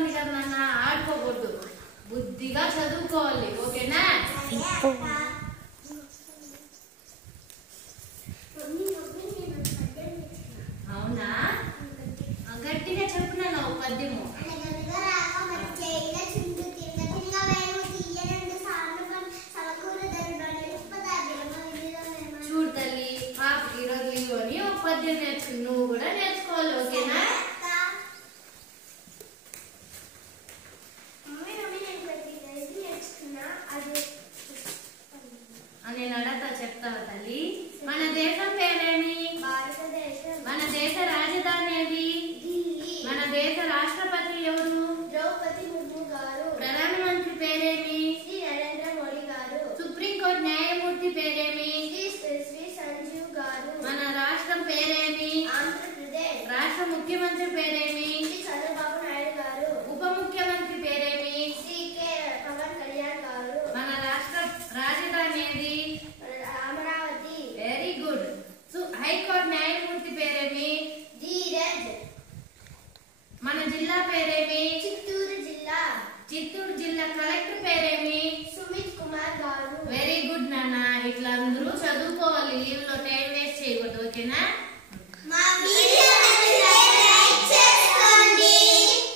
ఉంది కదా నాన్న, ఆడుకోకూడదు, బుద్ధిగా చదువుకోవాలి, ఓకేనా? అవునా, గట్టిగా చెప్పు నాన్న ఒక పద్యము. చూడు తల్లి, పాప ఈరోజు లీవ్ అని ఒక పద్యం నేర్చుకుని నువ్వు కూడా నేర్చుకోవాలి, ఓకేనా? నేను అడగతా, చెప్తావా తల్లి? మన దేశం పేరేమి? భారతదేశం. మన దేశ రాజధాని ఏది? ఢిల్లీ. మన దేశ రాష్ట్రపతి ఎవరు? ద్రౌపది ముర్ము గారు. ప్రధానమంత్రి పేరేమి? శ్రీ నరేంద్ర మోడీ గారు. సుప్రీంకోర్టు న్యాయమూర్తి పేరేమి? శ్రీ సంజీవ్ గారు. మన రాష్ట్రం పేరేమి? ఆంధ్రప్రదేశ్. రాష్ట్ర ముఖ్యమంత్రి పేరేమి? శ్రీ చంద్రబాబు నాయుడు గారు. ఉప ముఖ్యమంత్రి పేరేమి? శ్రీ కె పవన్ కళ్యాణ్ గారు. మన రాష్ట్ర రాజధాని ఏది? అమరావతి. Very good. హైకోర్టు న్యాయమూర్తి పేరేమి? ధీరజ్. మన జిల్లా పేరేమి? చిత్తూరు జిల్లా. చిత్తూరు జిల్లా కలెక్టర్ పేరేమి? సుమిత్ కుమార్ గారు. వెరీ గుడ్ నాన్న, ఇట్లా అందరూ చదువుకోవాలి, లీవ్ లో టైం వేస్ట్ చేయకూడదు, ఓకేనా?